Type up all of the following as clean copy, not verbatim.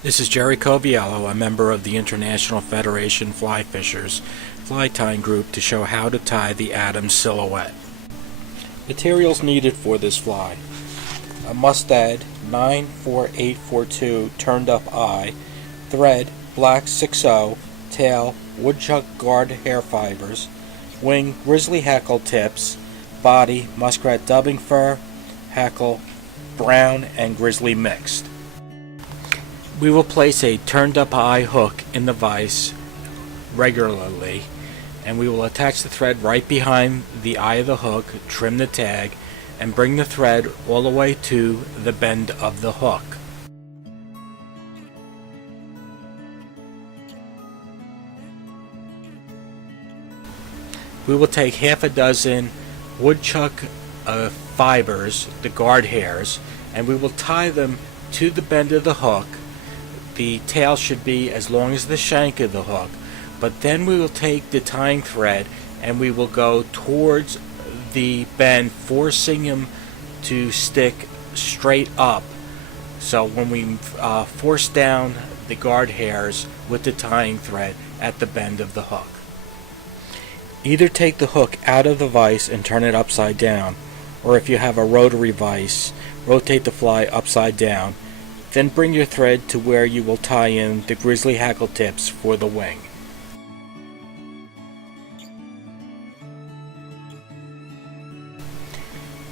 This is Jerry Coviello, a member of the International Federation Fly Fishers fly tying group, to show how to tie the Adams silhouette. Materials needed for this fly: a Mustad 94842 turned up eye, thread black 6/0, tail woodchuck guard hair fibers, wing grizzly hackle tips, body muskrat dubbing fur, hackle brown and grizzly mixed. We will place a turned up eye hook in the vise regularly, and we will attach the thread right behind the eye of the hook, trim the tag, and bring the thread all the way to the bend of the hook. We will take half a dozen woodchuck fibers, the guard hairs, and we will tie them to the bend of the hook. The tail should be as long as the shank of the hook, but then we will take the tying thread and we will go towards the bend, forcing him to stick straight up. So when we force down the guard hairs with the tying thread at the bend of the hook. Either take the hook out of the vise and turn it upside down, or if you have a rotary vise, rotate the fly upside down. Then bring your thread to where you will tie in the grizzly hackle tips for the wing.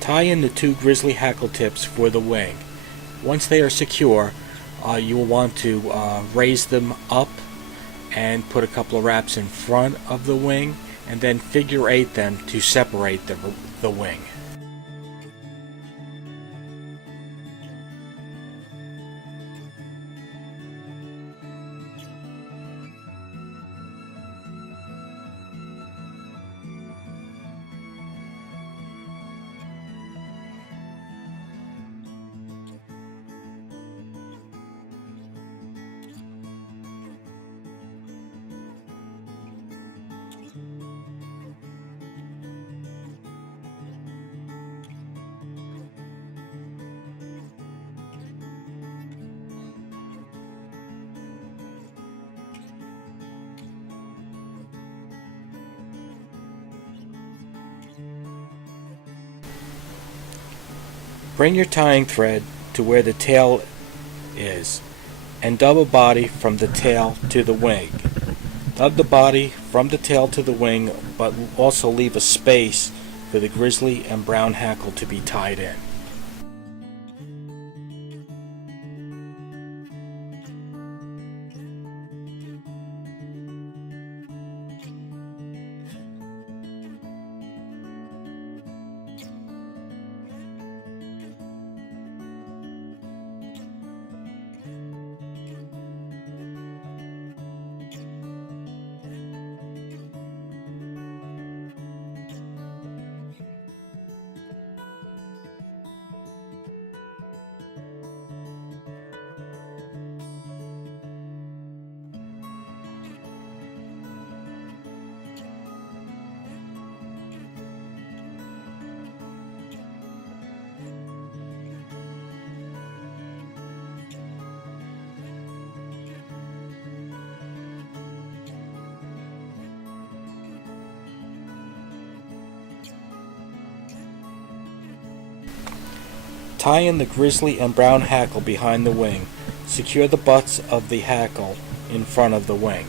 Tie in the two grizzly hackle tips for the wing. Once they are secure, you will want to raise them up and put a couple of wraps in front of the wing, and then figure eight them to separate the wing. Bring your tying thread to where the tail is, and double body from the tail to the wing. Dub the body from the tail to the wing, but also leave a space for the grizzly and brown hackle to be tied in. Tie in the grizzly and brown hackle behind the wing. Secure the butts of the hackle in front of the wing.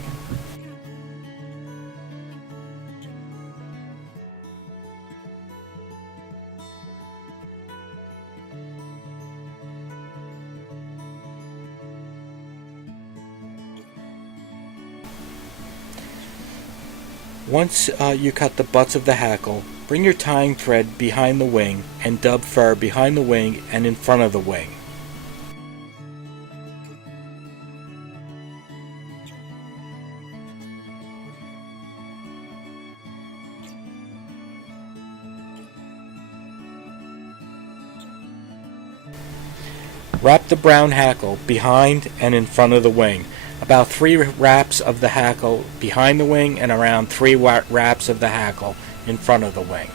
Once you cut the butts of the hackle, bring your tying thread behind the wing and dub fur behind the wing and in front of the wing. Wrap the brown hackle behind and in front of the wing. About 3 wraps of the hackle behind the wing and around 3 wraps of the hackle in front of the wing.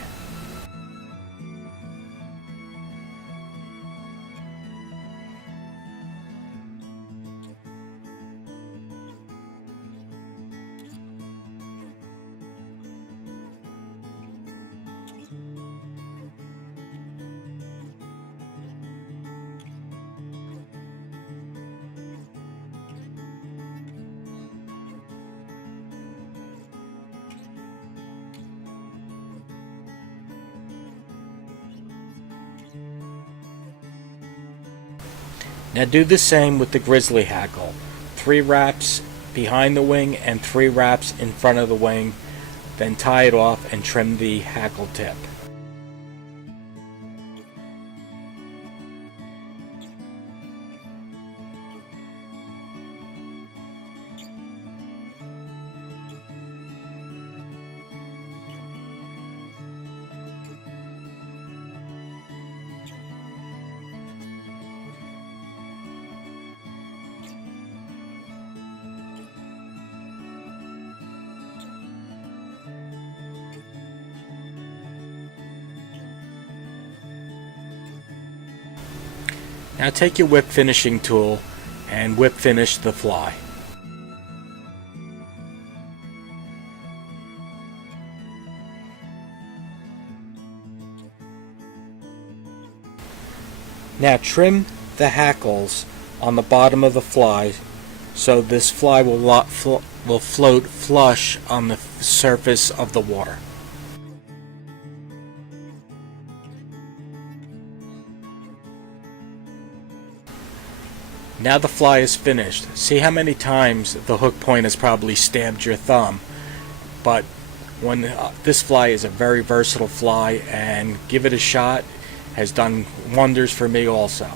Now do the same with the grizzly hackle. 3 wraps behind the wing and 3 wraps in front of the wing, then tie it off and trim the hackle tip. Now take your whip finishing tool and whip finish the fly. Now trim the hackles on the bottom of the fly so this fly will float flush on the surface of the water. Now the fly is finished. See how many times the hook point has probably stabbed your thumb, but this fly is a very versatile fly, and give it a shot has done wonders for me also.